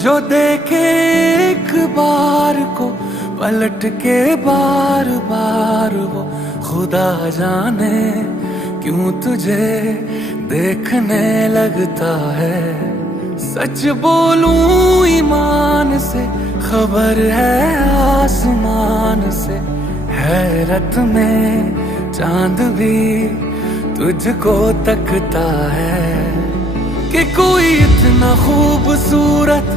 जो देखे एक बार को पलट के बार बार वो खुदा जाने क्यों तुझे देखने लगता है। सच बोलूं ईमान से खबर है आसमान से, हैरत में चांद भी तुझको तकता है कि कोई इतना खूबसूरत,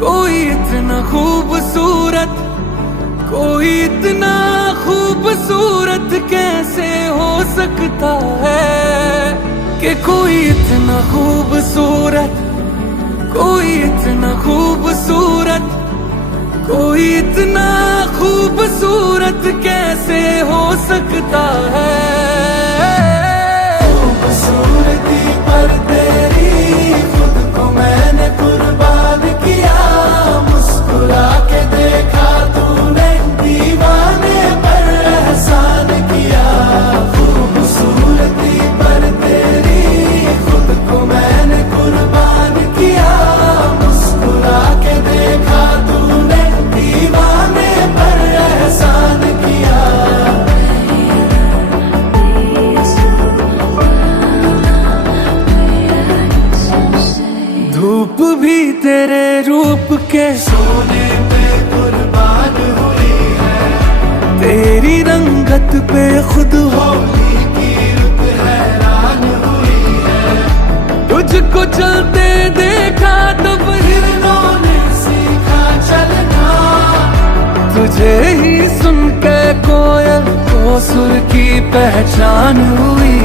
कोई इतना खूबसूरत, कोई इतना खूबसूरत कैसे हो सकता है कि कोई इतना खूबसूरत, कोई इतना खूबसूरत, कोई इतना खूबसूरत कैसे हो सकता है। खूबसूरती पर तेरी खुद को मैंने कुर्बान किया, मुस्कुरा के देखा तूने दीवाने पर एहसान किया। खूबसूरती पर तेरी खुद को मैंने कुर्बान किया, मुस्कुरा के देखा तूने दीवाने पर एहसान किया। धूप भी तेरे रूप के सोने पे कुर्बान हुई है, तेरी रंगत पे खुद होली की रुत हैरान हुई है। तुझको चलते देखा तब हिरणों ने सीखा चलना, तुझे ही सुन के कोयल को सुर की पहचान हुई